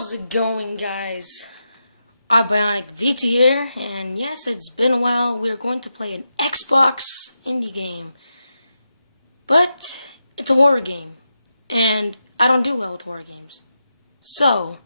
How's it going, guys? Bionic Vita here, and yes, it's been a while. We're going to play an Xbox indie game, but it's a horror game, and I don't do well with horror games. So,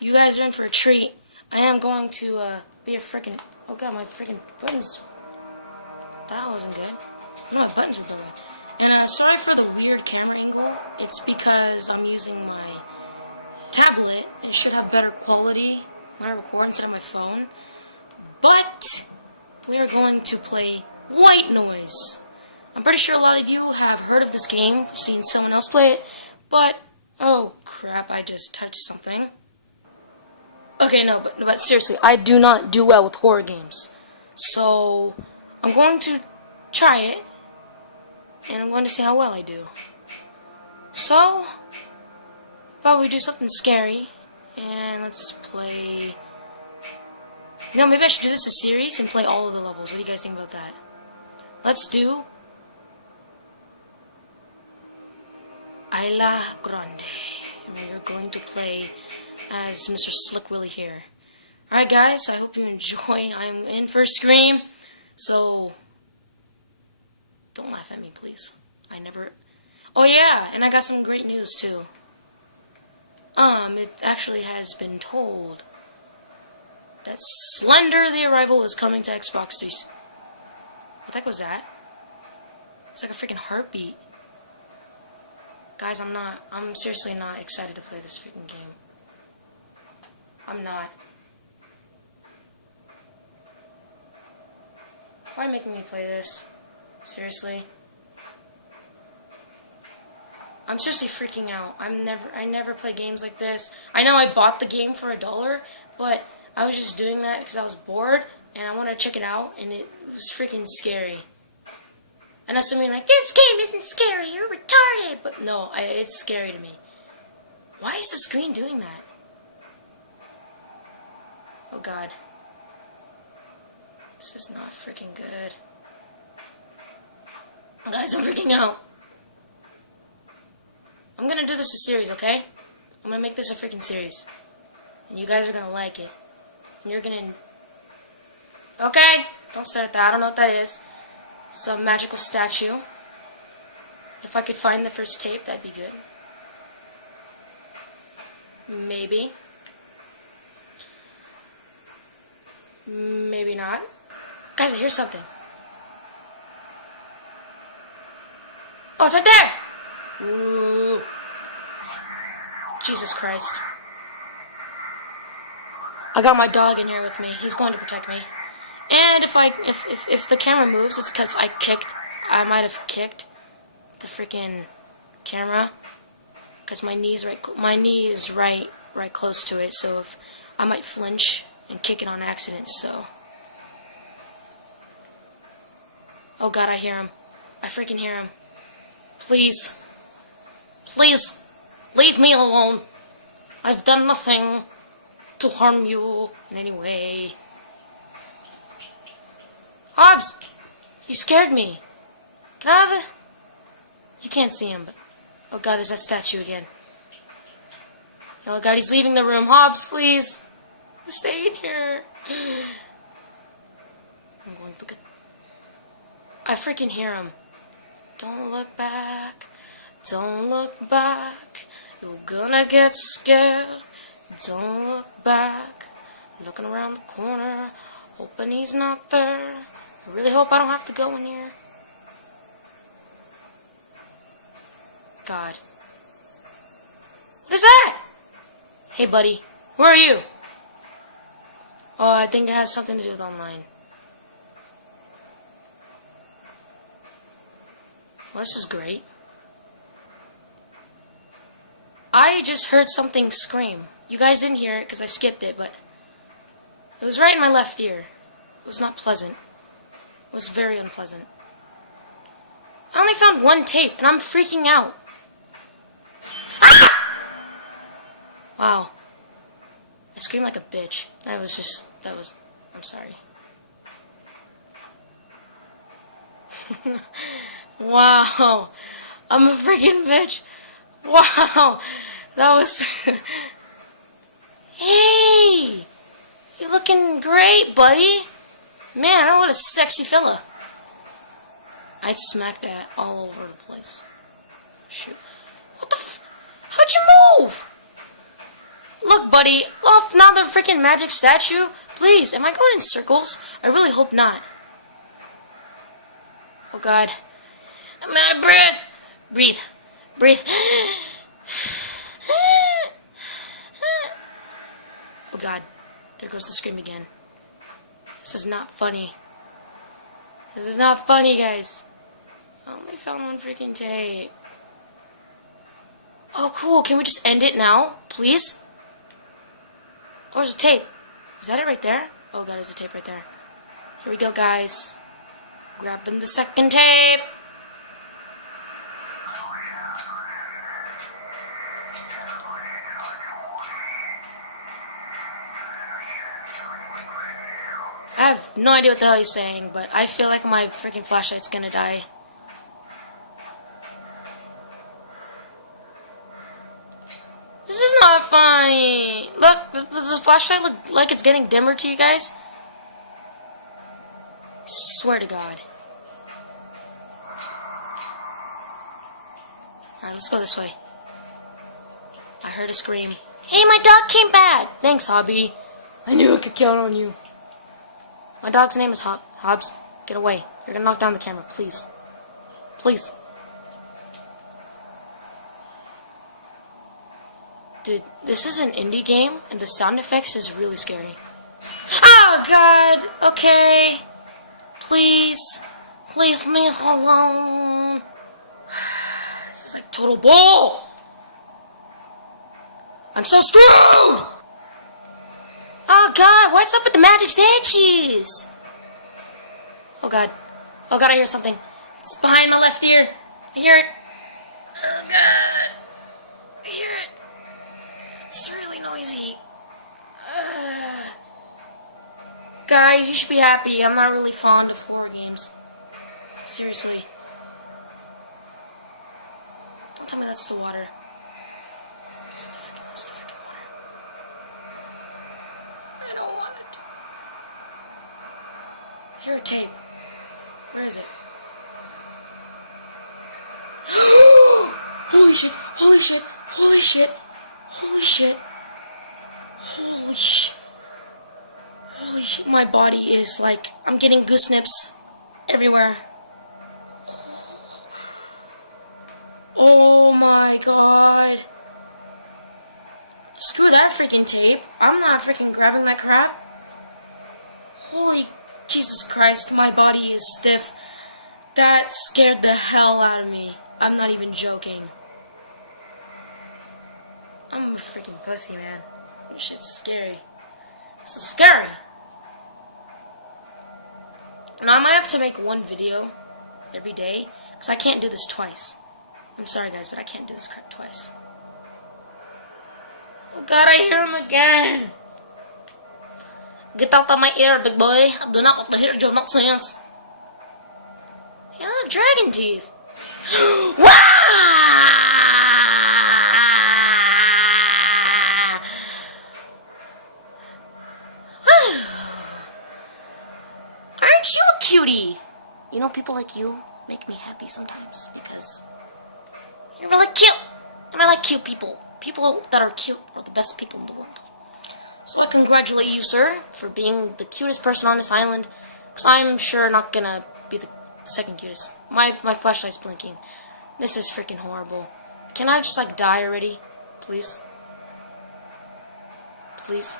you guys are in for a treat. I am going to be a freaking... Oh god, my freaking buttons... That wasn't good. No, my buttons were good. And sorry for the weird camera angle. It's because I'm using my tablet and it should have better quality when I record instead of my phone. But we are going to play White Noise. I'm pretty sure a lot of you have heard of this game, seen someone else play it, but oh crap, I just touched something. Okay, no, but seriously, I do not do well with horror games. So I'm going to try it, and I'm going to see how well I do. So, thought we'd do something scary, and let's play... No, maybe I should do this as a series and play all of the levels. What do you guys think about that? Let's do... Isla Grande. And we're going to play as Mr. Slick Willy here. Alright guys, I hope you enjoy. I'm in for a scream, so... Don't laugh at me, please. I never... Oh yeah, and I got some great news too. It actually has been told that Slender the Arrival is coming to Xbox 3. What the heck was that? It's like a freaking heartbeat. Guys, I'm seriously not excited to play this freaking game. I'm not. Why are you making me play this? Seriously? I'm seriously freaking out. I never play games like this. I know I bought the game for $1, but I was just doing that because I was bored and I wanted to check it out, and it was freaking scary. I know some of you are like, this game isn't scary, you're retarded. But no, it's scary to me. Why is the screen doing that? Oh god. This is not freaking good. Guys, I'm freaking out. I'm gonna do this as a series, okay? I'm gonna make this a freaking series. And you guys are gonna like it. And you're gonna... Okay? Don't start that. I don't know what that is. Some magical statue. If I could find the first tape, that'd be good. Maybe. Maybe not. Guys, I hear something. Oh, it's right there! Ooh. Jesus Christ. I got my dog in here with me. He's going to protect me. And if the camera moves, it's because I might have kicked the freaking camera, because my knee is right close to it, so if I might flinch and kick it on accident. So, oh god, I hear him. I freaking hear him. Please. Please, leave me alone. I've done nothing to harm you in any way. Hobbs! You scared me. Get out of the... You can't see him, but... Oh god, there's that statue again. Oh god, he's leaving the room. Hobbs, please. Stay in here. I'm going to get... I freaking hear him. Don't look back. Don't look back. You're gonna get scared. Don't look back. Looking around the corner, hoping he's not there. I really hope I don't have to go in here. God. What is that? Hey buddy, where are you? Oh, I think it has something to do with online. Well, this is great. I just heard something scream. You guys didn't hear it because I skipped it, but it was right in my left ear. It was not pleasant. It was very unpleasant. I only found one tape, and I'm freaking out. Ah! Wow. I screamed like a bitch. I'm sorry. Wow. I'm a freaking bitch. Wow. That was... Hey! You're looking great, buddy. Man, what a sexy fella. I'd smack that all over the place. Shoot. What the how'd you move? Look, buddy, off another freaking magic statue. Please, am I going in circles? I really hope not. Oh God. I'm out of breath. Breathe. Breathe. Oh God. There goes the scream again. This is not funny. This is not funny, guys. I only found one freaking tape. Oh, cool. Can we just end it now, please? Oh, there's a tape. Is that it right there? Oh, God, there's a tape right there. Here we go, guys. Grabbing the second tape. I have no idea what the hell he's saying, but I feel like my freaking flashlight's gonna die. This is not funny. Look, does the flashlight look like it's getting dimmer to you guys? I swear to God. Alright, let's go this way. I heard a scream. Hey, my dog came back! Thanks, Hobby. I knew I could count on you. My dog's name is Hobbs. Get away. You're gonna knock down the camera, please. Please. Dude, this is an indie game, and the sound effects is really scary. Oh, God! Okay. Please. Leave me alone. This is like total bull! I'm so screwed! Oh God, what's up with the magic statues? Oh God. Oh God, I hear something. It's behind my left ear. I hear it. Oh God. I hear it. It's really noisy. Guys, you should be happy. I'm not really fond of horror games. Seriously. Don't tell me that's the water. It's the freaking water. I don't want it. I hear a tape. Where is it? Holy shit! Holy shit! Holy shit! Holy shit! Holy shit! Holy shit! My body is like, I'm getting goosebumps everywhere. Oh my God! Screw that freaking tape. I'm not freaking grabbing that crap. Holy Jesus Christ, my body is stiff. That scared the hell out of me. I'm not even joking. I'm a freaking pussy, man. This shit's scary. This is scary. Now I might have to make one video every day, because I can't do this twice. I'm sorry guys, but I can't do this crap twice. Oh God, I hear him again. Get out of my ear, big boy. I do not want to hear your nonsense. Yeah, dragon teeth. Wah! Aren't you a cutie? You know, people like you make me happy sometimes because you're really cute. And I like cute people. People that are cute are the best people in the world. So I congratulate you, sir, for being the cutest person on this island. Because I'm sure not gonna be the second cutest. My flashlight's blinking. This is freaking horrible. Can I just like die already? Please? Please?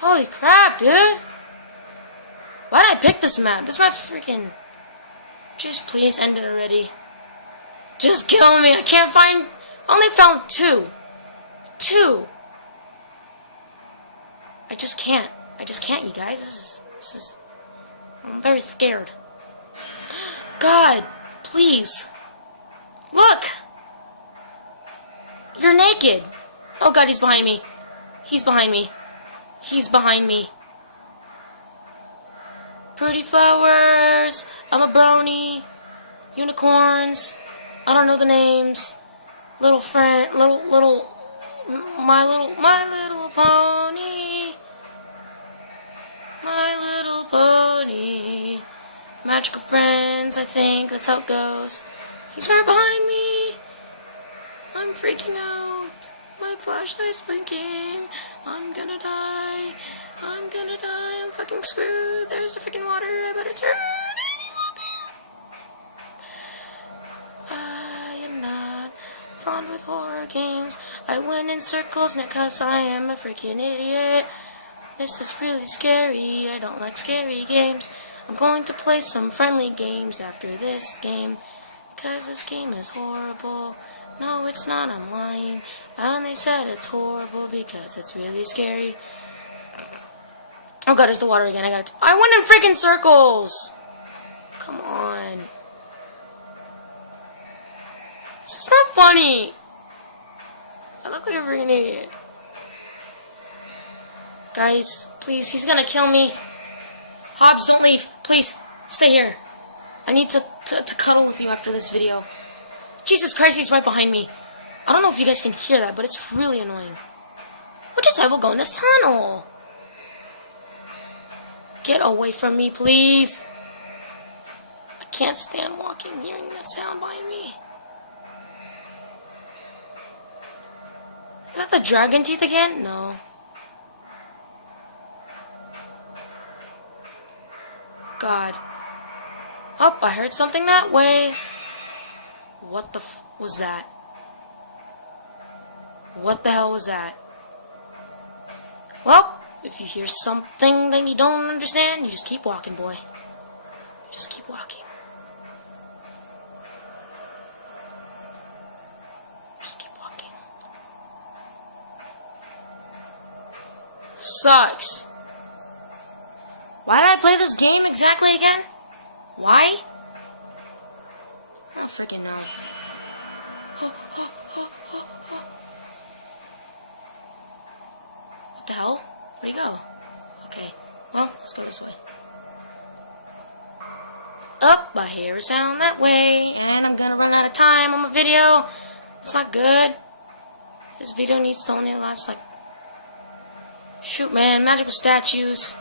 Holy crap, dude! Why did I pick this map? This map's freaking... Just please end it already. Just kill me. I can't find... I only found two. Two. I just can't. I just can't, you guys. This is... I'm very scared. God, please. Look! You're naked. Oh God, he's behind me. He's behind me. He's behind me. Pretty flowers. I'm a brownie. Unicorns. I don't know the names. Little friend, my little pony, my little pony. Magical friends, I think that's how it goes. He's right behind me. I'm freaking out. My flashlight's blinking. I'm gonna die. I'm gonna die. I'm fucking screwed. There's the freaking water. I better turn. And he's not there. I am not fond with horror games. I went in circles now cause I am a freaking idiot. This is really scary. I don't like scary games. I'm going to play some friendly games after this game. Cause this game is horrible. No, it's not, I'm lying. And they said it's horrible because it's really scary. Oh god, it's the water again. I went in freaking circles! Come on. This is not funny. I look like a freaking idiot. Guys, please, he's gonna kill me. Hobbs, don't leave. Please, stay here. I need to cuddle with you after this video. Jesus Christ, he's right behind me. I don't know if you guys can hear that, but it's really annoying. We'll just have a go in this tunnel. Get away from me, please. I can't stand walking, hearing that sound behind me. Is that the dragon teeth again? No. God. Oh, I heard something that way. What the f was that? What the hell was that? Well, if you hear something that you don't understand, you just keep walking, boy. Just keep walking. Just keep walking. This sucks. Why did I play this game exactly again? Why? I don't freaking know. What the hell? Where'd he go? Okay, well, let's go this way. Up, I hear a sound that way, and I'm gonna run out of time on my video. It's not good. This video needs to only last like... Shoot, man, magical statues.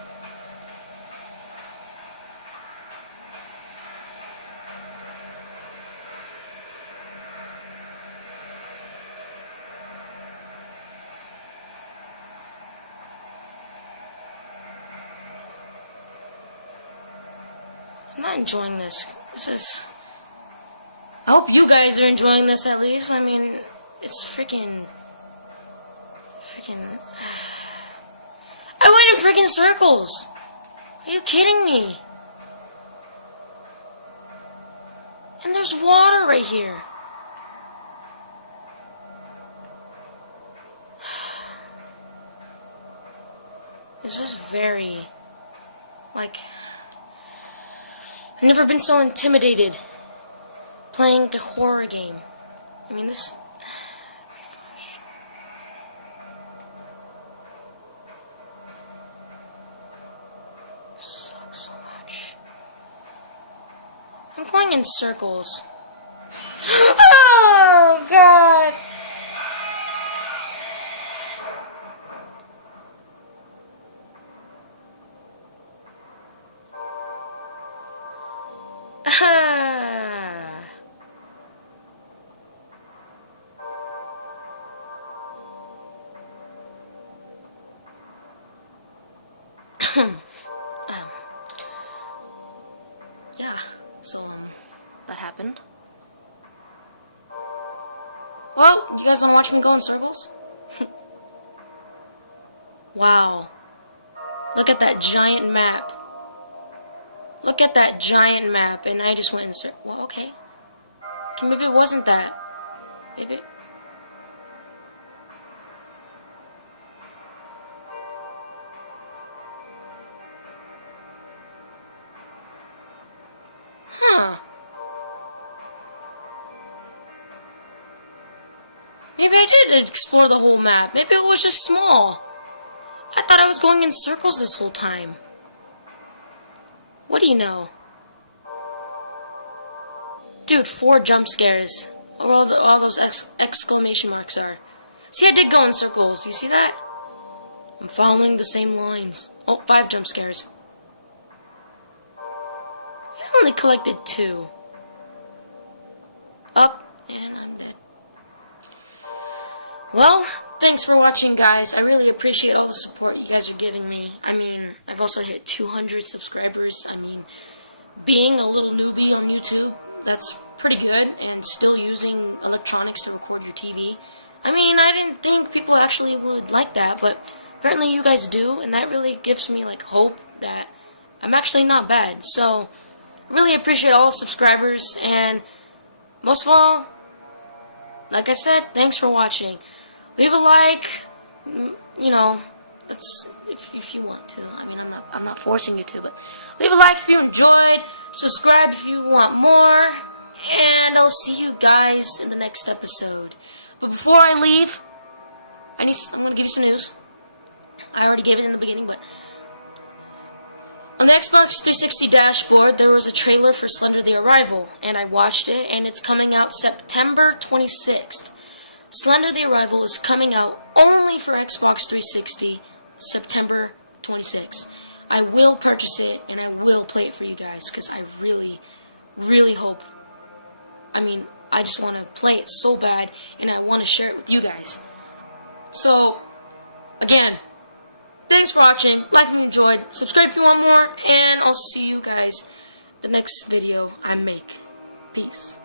I'm not enjoying this. This is... I hope you guys are enjoying this at least. I mean, it's freaking... I went in freaking circles! Are you kidding me? And there's water right here. This is very... like... I've never been so intimidated playing a horror game. I mean, this... sucks so much. I'm going in circles. Oh, God! Yeah, so that happened. Well, you guys want to watch me go in circles? Wow. Look at that giant map. Look at that giant map, and I just went in circles. Well, okay. Maybe it wasn't that. Maybe... Maybe I did explore the whole map. Maybe it was just small. I thought I was going in circles this whole time. What do you know? Dude, 4 jump scares. where all those exclamation marks are. See, I did go in circles. You see that? I'm following the same lines. Oh, 5 jump scares. I only collected 2. Up, and I'm dead. Well, thanks for watching, guys. I really appreciate all the support you guys are giving me. I mean, I've also hit 200 subscribers. I mean, being a little newbie on YouTube, that's pretty good, and still using electronics to record your TV. I mean, I didn't think people actually would like that, but apparently you guys do, and that really gives me, like, hope that I'm actually not bad. So, really appreciate all subscribers, and most of all, like I said, thanks for watching. Leave a like, you know, that's if you want to. I mean, I'm not forcing you to, but leave a like if you enjoyed, subscribe if you want more, and I'll see you guys in the next episode. But before I leave, I'm going to give you some news. I already gave it in the beginning, but on the Xbox 360 dashboard, there was a trailer for Slender the Arrival, and I watched it, and it's coming out September 26th. Slender the Arrival is coming out only for Xbox 360, September 26th. I will purchase it, and I will play it for you guys, because I really, really hope. I mean, I just want to play it so bad, and I want to share it with you guys. So, again, thanks for watching. Like if you enjoyed, subscribe if you want more, and I'll see you guys the next video I make. Peace.